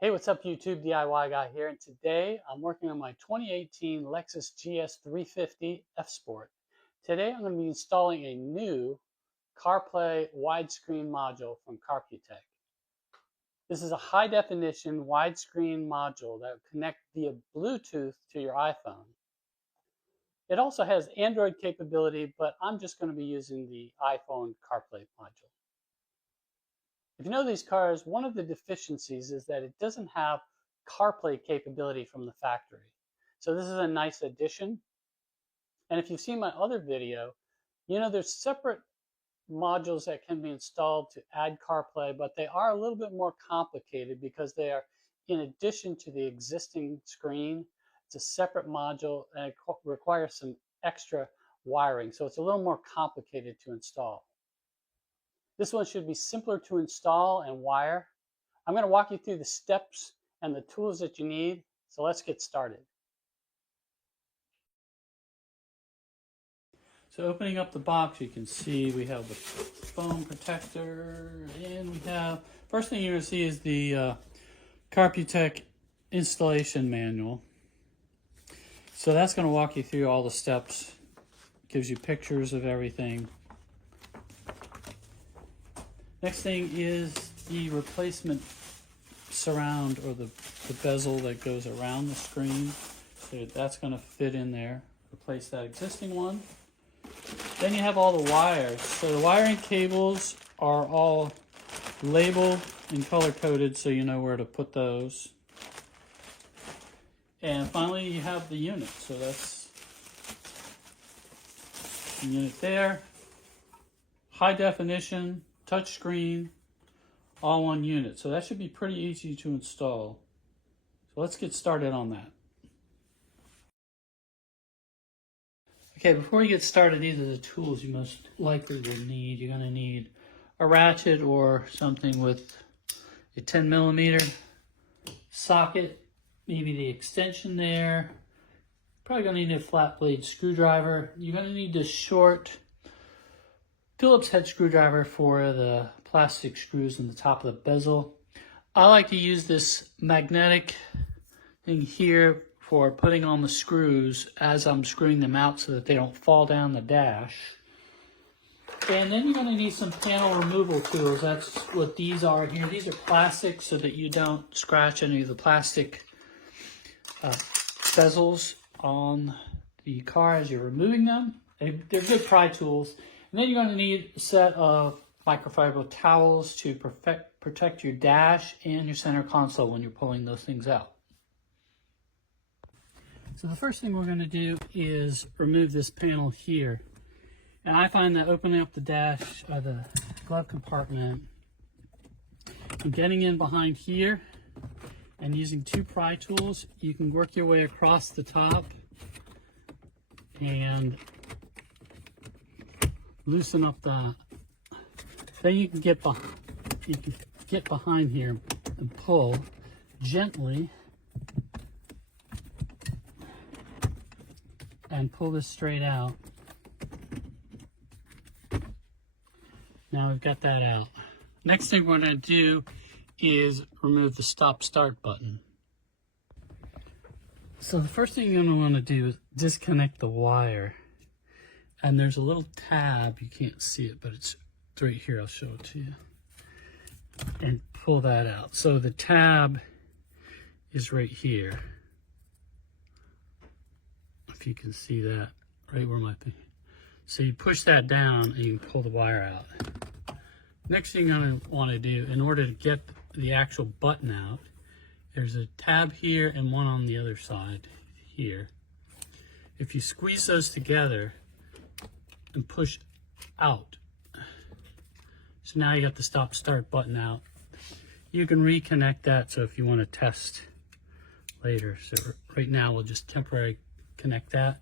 Hey, what's up YouTube? DIY guy here, and today I'm working on my 2018 Lexus GS 350 F Sport. Today I'm going to be installing a new CarPlay widescreen module from Carputech. This is a high definition widescreen module that will connect via Bluetooth to your iPhone. It also has Android capability, but I'm just going to be using the iPhone CarPlay module. If you know these cars, one of the deficiencies is that it doesn't have CarPlay capability from the factory. So this is a nice addition. And if you've seen my other video, you know there's separate modules that can be installed to add CarPlay, but they are a little bit more complicated because they are in addition to the existing screen. It's a separate module and it requires some extra wiring. So it's a little more complicated to install. This one should be simpler to install and wire. I'm going to walk you through the steps and the tools that you need. So let's get started. So opening up the box, you can see we have the foam protector, and we have, first thing you're going to see is the Carputech installation manual. So that's going to walk you through all the steps, gives you pictures of everything. Next thing is the replacement surround, or the bezel that goes around the screen. So that's going to fit in there. Replace that existing one. Then you have all the wires. So the wiring cables are all labeled and color coded so you know where to put those. And finally you have the unit. So that's the unit there. High definition, touch screen, all one unit. So that should be pretty easy to install. So let's get started on that. Okay, before you get started, these are the tools you most likely will need. You're going to need a ratchet or something with a 10mm socket, maybe the extension there. Probably going to need a flat blade screwdriver. You're going to need a short Phillips head screwdriver for the plastic screws in the top of the bezel. I like to use this magnetic thing here for putting on the screws as I'm screwing them out so that they don't fall down the dash. And then you're going to need some panel removal tools. That's what these are here. These are plastic so that you don't scratch any of the plastic bezels on the car as you're removing them. They're good pry tools. And then you're going to need a set of microfiber towels to protect your dash and your center console when you're pulling those things out. So the first thing we're going to do is remove this panel here. And I find that opening up the dash, the glove compartment, and getting in behind here and using two pry tools, you can work your way across the top and loosen up that. Then you can get behind here and pull gently and pull this straight out. Now we've got that out. Next thing we're going to do is remove the stop-start button. So the first thing you're going to want to do is disconnect the wire. And there's a little tab, you can't see it, but it's right here, I'll show it to you. And pull that out. So the tab is right here. If you can see that, right where my thing. So you push that down and you can pull the wire out. Next thing you're going to want to do, in order to get the actual button out, there's a tab here and one on the other side here. If you squeeze those together and push out, so now you got the stop start button out. You can reconnect that, so if you want to test later. So right now we'll just temporarily connect that,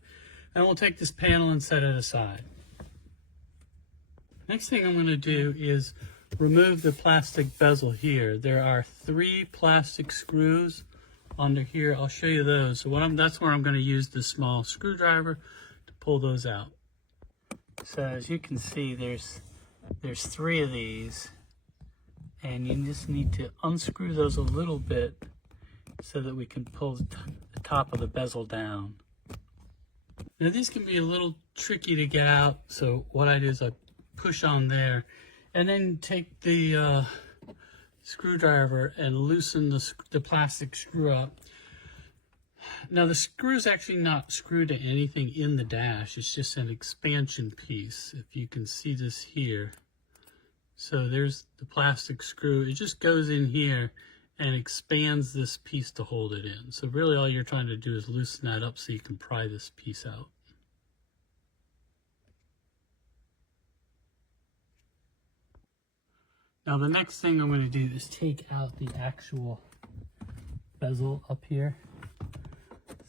and we'll take this panel and set it aside. Next thing I'm going to do is remove the plastic bezel here. There are 3 plastic screws under here. I'll show you those. So that's where I'm going to use the small screwdriver to pull those out. So as you can see, there's 3 of these, And you just need to unscrew those a little bit so that we can pull the top of the bezel down. Now these can be a little tricky to get out, so what I do is I push on there and then take the screwdriver and loosen the plastic screw up. Now the screw is actually not screwed to anything in the dash, it's just an expansion piece, if you can see this here. So there's the plastic screw, it just goes in here and expands this piece to hold it in. So really all you're trying to do is loosen that up so you can pry this piece out. Now the next thing I'm going to do is take out the actual bezel up here.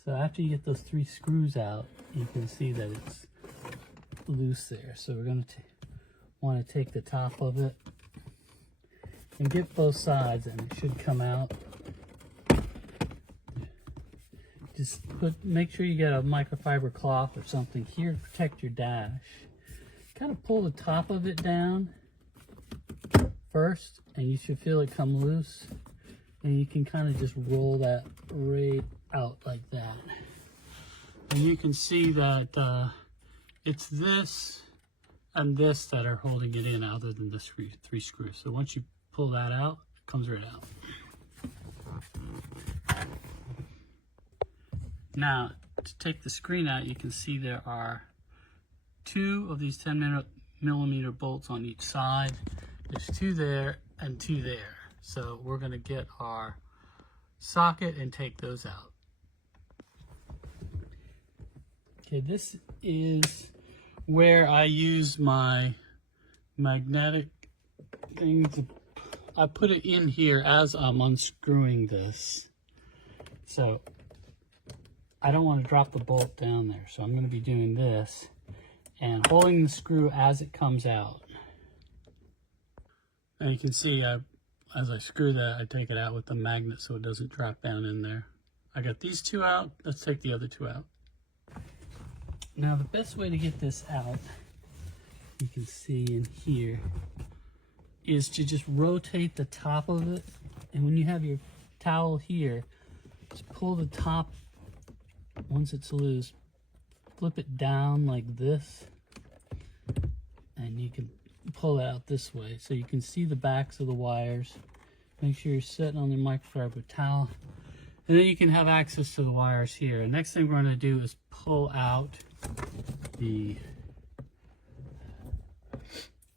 So after you get those 3 screws out, you can see that it's loose there. So we're going to want to take the top of it and get both sides, and it should come out. Just make sure you get a microfiber cloth or something here to protect your dash. Kind of pull the top of it down first, and you should feel it come loose, and you can kind of just roll that right out like that. And you can see that it's this and this that are holding it in, other than the 3 screws. So once you pull that out, it comes right out. Now, to take the screen out, you can see there are 2 of these 10mm bolts on each side. There's 2 there and 2 there. So we're going to get our socket and take those out. Okay, this is where I use my magnetic thing to, I put it in here as I'm unscrewing this. So I don't want to drop the bolt down there. So I'm going to be doing this and holding the screw as it comes out. And you can see as I screw that, I take it out with the magnet so it doesn't drop down in there. I got these 2 out. Let's take the other 2 out. Now the best way to get this out, you can see in here, is to just rotate the top of it. And when you have your towel here, just pull the top, once it's loose, flip it down like this, and you can pull it out this way so you can see the backs of the wires. Make sure you're sitting on the microfiber towel, and then you can have access to the wires here. The next thing we're going to do is pull out the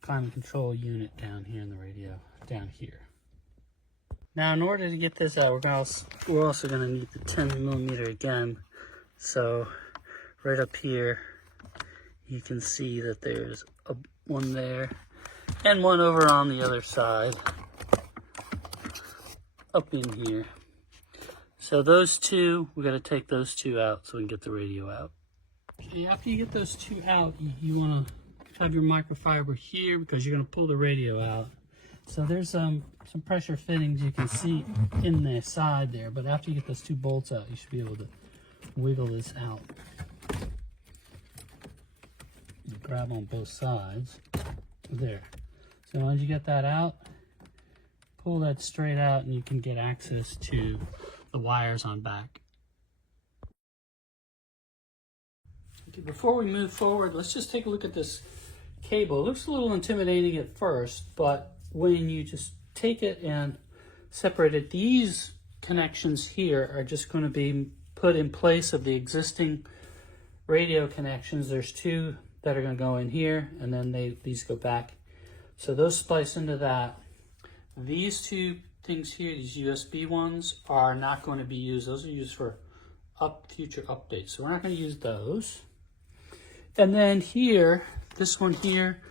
climate control unit down here in the radio, down here. Now in order to get this out, we're also going to need the 10mm again. So right up here, you can see that there's one there and one over on the other side up in here. So those 2, we got to take those 2 out so we can get the radio out. Okay, after you get those 2 out, you want to have your microfiber here because you're going to pull the radio out. So there's some pressure fittings you can see in the side there, but after you get those 2 bolts out, you should be able to wiggle this out. You grab on both sides. There. So once you get that out, pull that straight out and you can get access to the wires on back. Okay, before we move forward, let's just take a look at this cable. It looks a little intimidating at first, but when you just take it and separate it, these connections here are just going to be put in place of the existing radio connections. There's 2 that are going to go in here, and then these go back. So those splice into that. These 2 things here, these USB ones, are not going to be used. Those are used for future updates. So we're not going to use those. And then here, this one here,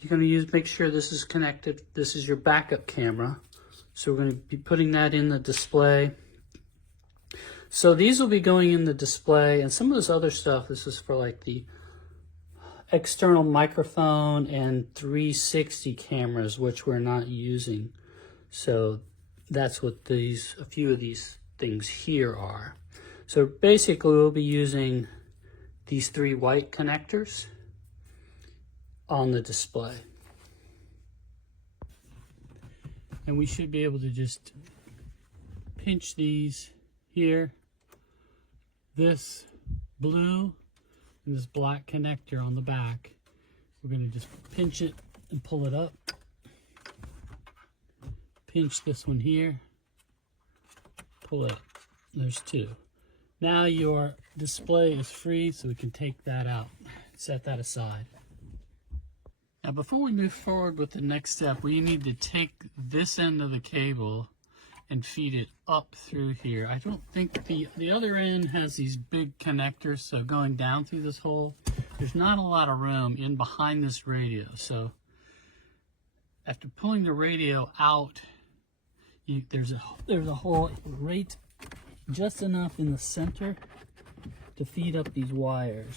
you're going to make sure this is connected. This is your backup camera. So we're going to be putting that in the display. So these will be going in the display, and some of this other stuff, this is for like the external microphone and 360 cameras, which we're not using. So that's what a few of these things here are. So basically we'll be using these 3 white connectors on the display. And we should be able to just pinch these here. This blue and this black connector on the back. We're going to just pinch it and pull it up. Pinch this one here. Pull it up. There's two. Now your display is free, so we can take that out. Set that aside. Now before we move forward with the next step, we need to take this end of the cable and feed it up through here. I don't think the other end has these big connectors, so going down through this hole, there's not a lot of room in behind this radio. So after pulling the radio out, there's a hole right just enough in the center to feed up these wires.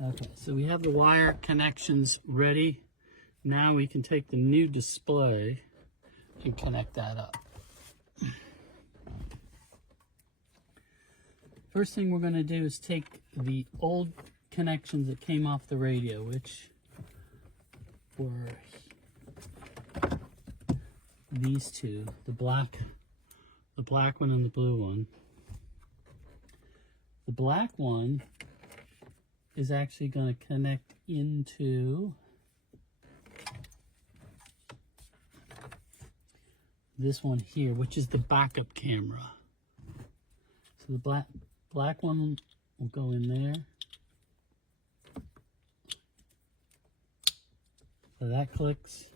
Okay, so we have the wire connections ready. Now we can take the new display and connect that up. First thing we're going to do is take the old connections that came off the radio, which were these two, the black one and the blue one. The black one is actually going to connect into this one here, which is the backup camera. So the black one will go in there. So that clicks.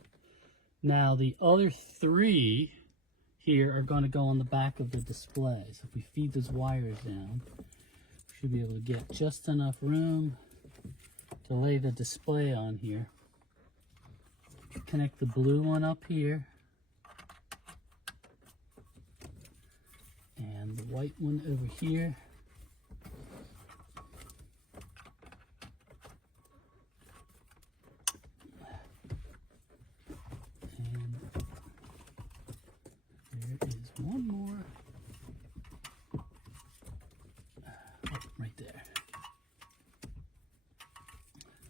Now the other three here are going to go on the back of the display. So if we feed those wires down, should be able to get just enough room to lay the display on here. Connect the blue one up here and the white one over here. And there is one more.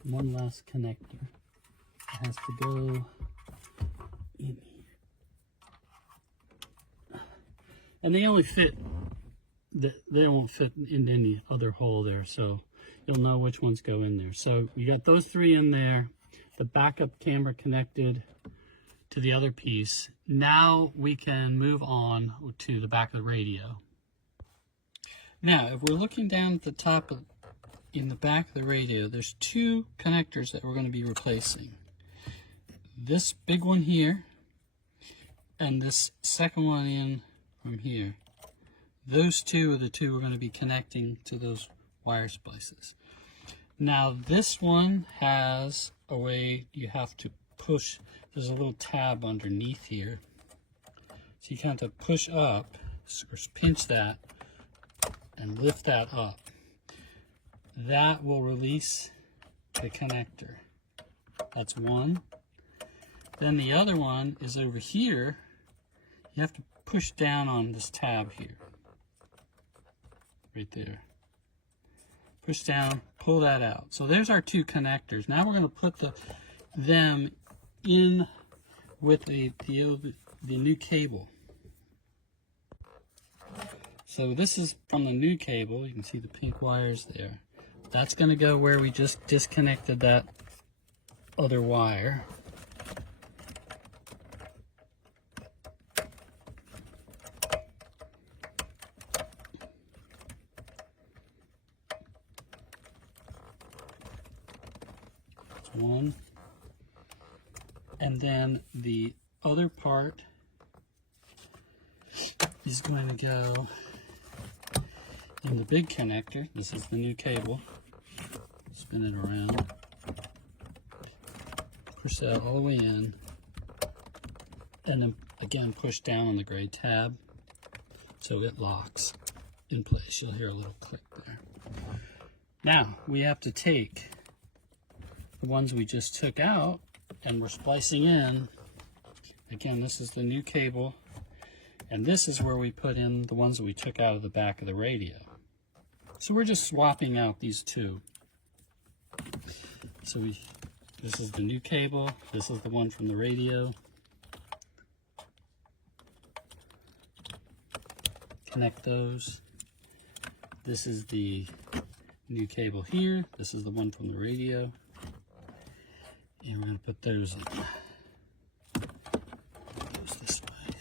One last connector that has to go in here, and they only fit, they won't fit in any other hole there, so you'll know which ones go in there. So you got those three in there, the backup camera connected to the other piece. Now we can move on to the back of the radio. Now if we're looking down at the top of in the back of the radio, there's two connectors that we're going to be replacing. This big one here and this second one in from here. Those two are the two we're going to be connecting to those wire splices. Now this one has a way you have to push. There's a little tab underneath here. So you have to push up or pinch that and lift that up. That will release the connector. That's one. Then the other one is over here. You have to push down on this tab here. Right there. Push down, pull that out. So there's our two connectors. Now we're going to put them in with the new cable. So this is from the new cable. You can see the pink wires there. That's going to go where we just disconnected that other wire. That's one. And then the other part is going to go in the big connector. This is the new cable. Spin it around. Push that all the way in. And then again push down on the gray tab so it locks in place. You'll hear a little click there. Now we have to take the ones we just took out and we're splicing in. Again, this is the new cable, and this is where we put in the ones that we took out of the back of the radio. So we're just swapping out these two. So this is the new cable, this is the one from the radio. Connect those. This is the new cable here, this is the one from the radio. And we're going to put those in. It goes this way.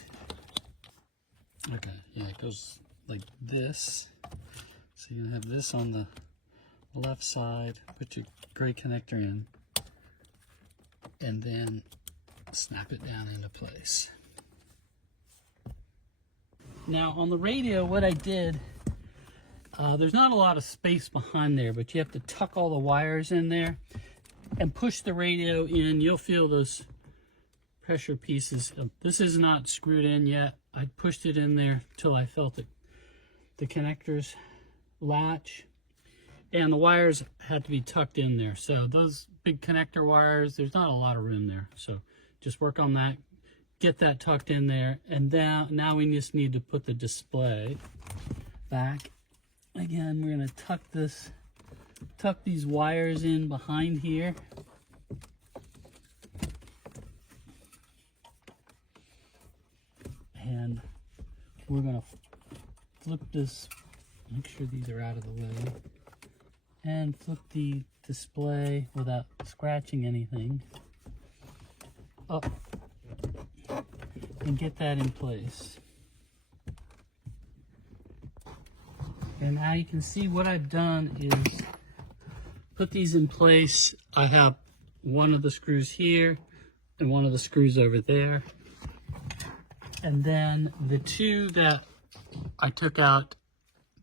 Okay, yeah, it goes like this. So you're going to have this on the left side, put your gray connector in, and then snap it down into place. Now on the radio, what I did, there's not a lot of space behind there, but you have to tuck all the wires in there and push the radio in. You'll feel those pressure pieces. This is not screwed in yet. I pushed it in there till I felt it, the connectors latch, and the wires had to be tucked in there. So those big connector wires, there's not a lot of room there. So just work on that, get that tucked in there, and now we just need to put the display back. Again, we're going to tuck these wires in behind here. And we're going to flip this, make sure these are out of the way, and flip the display without scratching anything up and get that in place. And now you can see what I've done is put these in place. I have one of the screws here and one of the screws over there. And then the two that I took out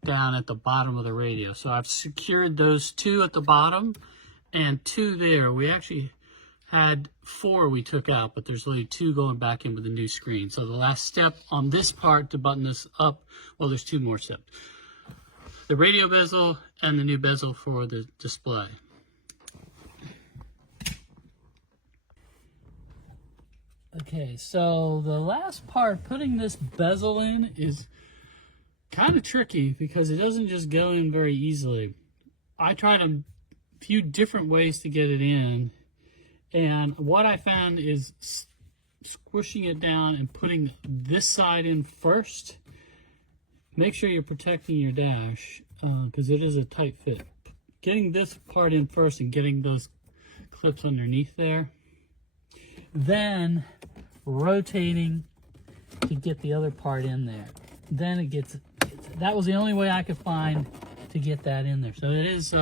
down at the bottom of the radio. So I've secured those two at the bottom and two there. We actually had 4 we took out, but there's only 2 going back in with the new screen. So the last step on this part to button this up, well, there's 2 more steps. The radio bezel and the new bezel for the display. Okay, so the last part, putting this bezel in, is kind of tricky because it doesn't just go in very easily. I tried a few different ways to get it in, and what I found is squishing it down and putting this side in first. Make sure you're protecting your dash because it is a tight fit. Getting this part in first and getting those clips underneath there. Then rotating to get the other part in there. Then it gets, that was the only way I could find to get that in there. So it is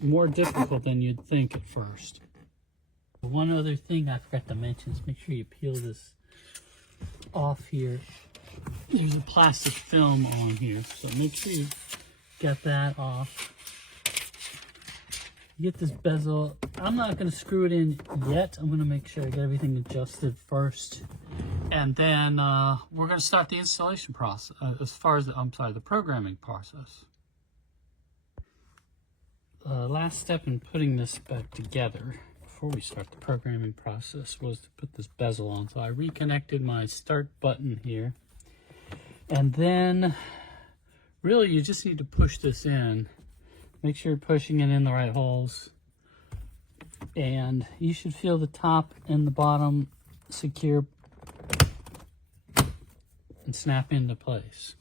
more difficult than you'd think at first. One other thing I forgot to mention is make sure you peel this off here. There's a plastic film on here, so make sure you get that off. Get this bezel. I'm not going to screw it in yet. I'm going to make sure I get everything adjusted first, and then we're going to start the installation process. As far as the programming process. Last step in putting this back together before we start the programming process was to put this bezel on. So I reconnected my start button here. And then, really, you just need to push this in. Make sure you're pushing it in the right holes. And you should feel the top and the bottom secure and snap into place.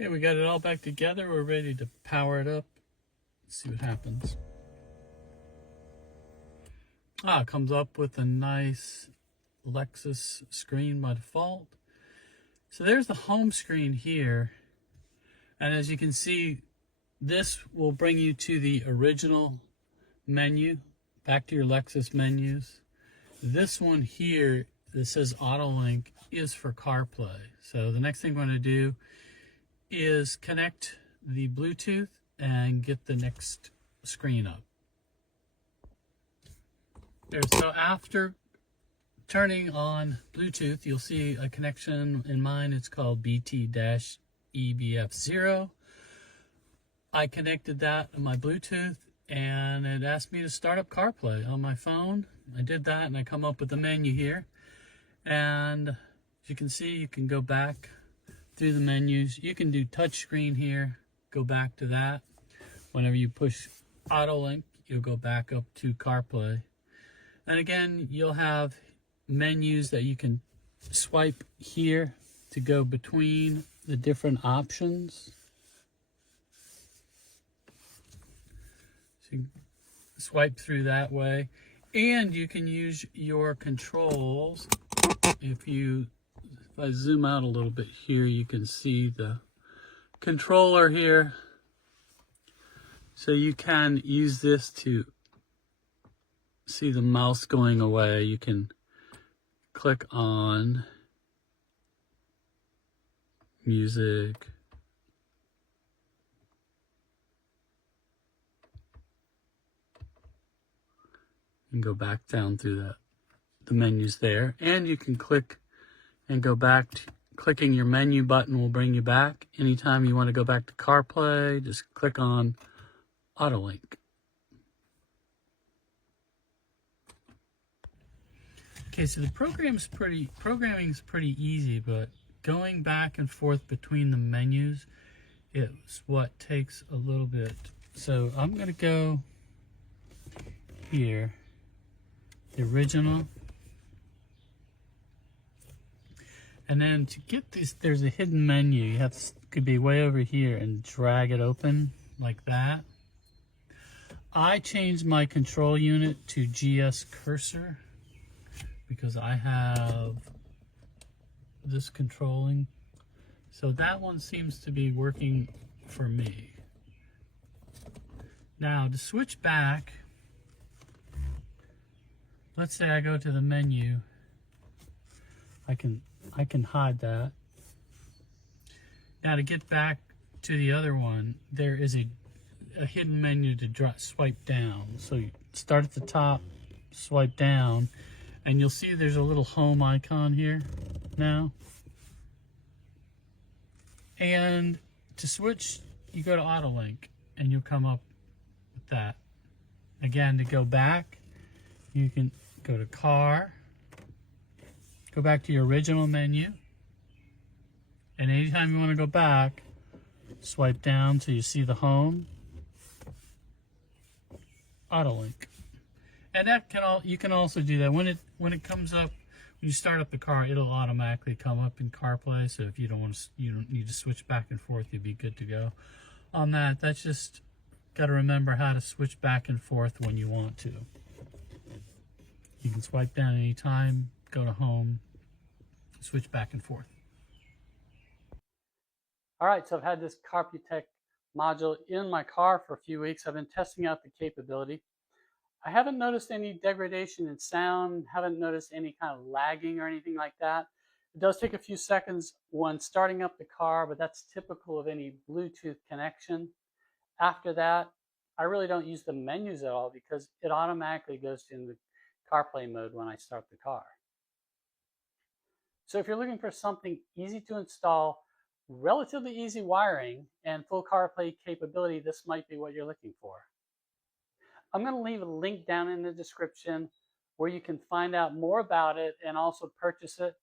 Okay, we got it all back together. We're ready to power it up. Let's see what happens. It comes up with a nice Lexus screen by default. So there's the home screen here, and as you can see, this will bring you to the original menu, back to your Lexus menus. This one here that says auto link is for CarPlay. So the next thing we're going to do is connect the Bluetooth and get the next screen up there. So after turning on Bluetooth, you'll see a connection in mine. It's called BT-EBF0. I connected that to my Bluetooth and it asked me to start up CarPlay on my phone. I did that and I come up with the menu here. And as you can see, you can go back through the menus. You can do touch screen here, go back to that. Whenever you push auto link, you'll go back up to CarPlay. And again, you'll have menus that you can swipe here to go between the different options. So you swipe through that way. And you can use your controls. If I zoom out a little bit here, you can see the controller here. So you can use this to see the mouse going away. You can click on music. And go back down through the menus there. And you can click and go back to clicking your menu button will bring you back. Anytime you want to go back to CarPlay, just click on Autolink. Okay, so the programming's pretty easy, but going back and forth between the menus is what takes a little bit. So I'm gonna go here, the original. And then to get this, there's a hidden menu. You have to, could be way over here and drag it open like that. I changed my control unit to GS cursor because I have this controlling. So that one seems to be working for me. Now to switch back, let's say I go to the menu. I can hide that. Now to get back to the other one, there is a hidden menu to swipe down. So you start at the top, swipe down, and you'll see there's a little home icon here now. And to switch, you go to Autolink and you'll come up with that. Again, to go back, you can go to Car, go back to your original menu, and anytime you want to go back, swipe down till you see the home, Autolink. And that you can also do that when it comes up, when you start up the car, it'll automatically come up in CarPlay. So if you don't need to switch back and forth, you'll be good to go on that. That's just got to remember how to switch back and forth when you want to. You can swipe down anytime, go to home, switch back and forth. All right, so I've had this Carputech module in my car for a few weeks. I've been testing out the capability. I haven't noticed any degradation in sound, haven't noticed any kind of lagging or anything like that. It does take a few seconds when starting up the car, but that's typical of any Bluetooth connection. After that, I really don't use the menus at all because it automatically goes into CarPlay mode when I start the car. So if you're looking for something easy to install, relatively easy wiring, and full CarPlay capability, this might be what you're looking for. I'm going to leave a link down in the description where you can find out more about it and also purchase it.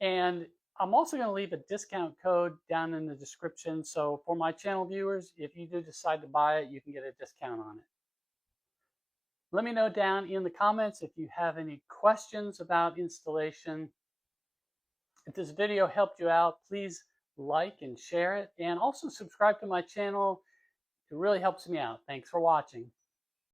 And I'm also going to leave a discount code down in the description. So for my channel viewers, if you do decide to buy it, you can get a discount on it. Let me know down in the comments if you have any questions about installation. If this video helped you out, please like and share it. And also subscribe to my channel. It really helps me out. Thanks for watching.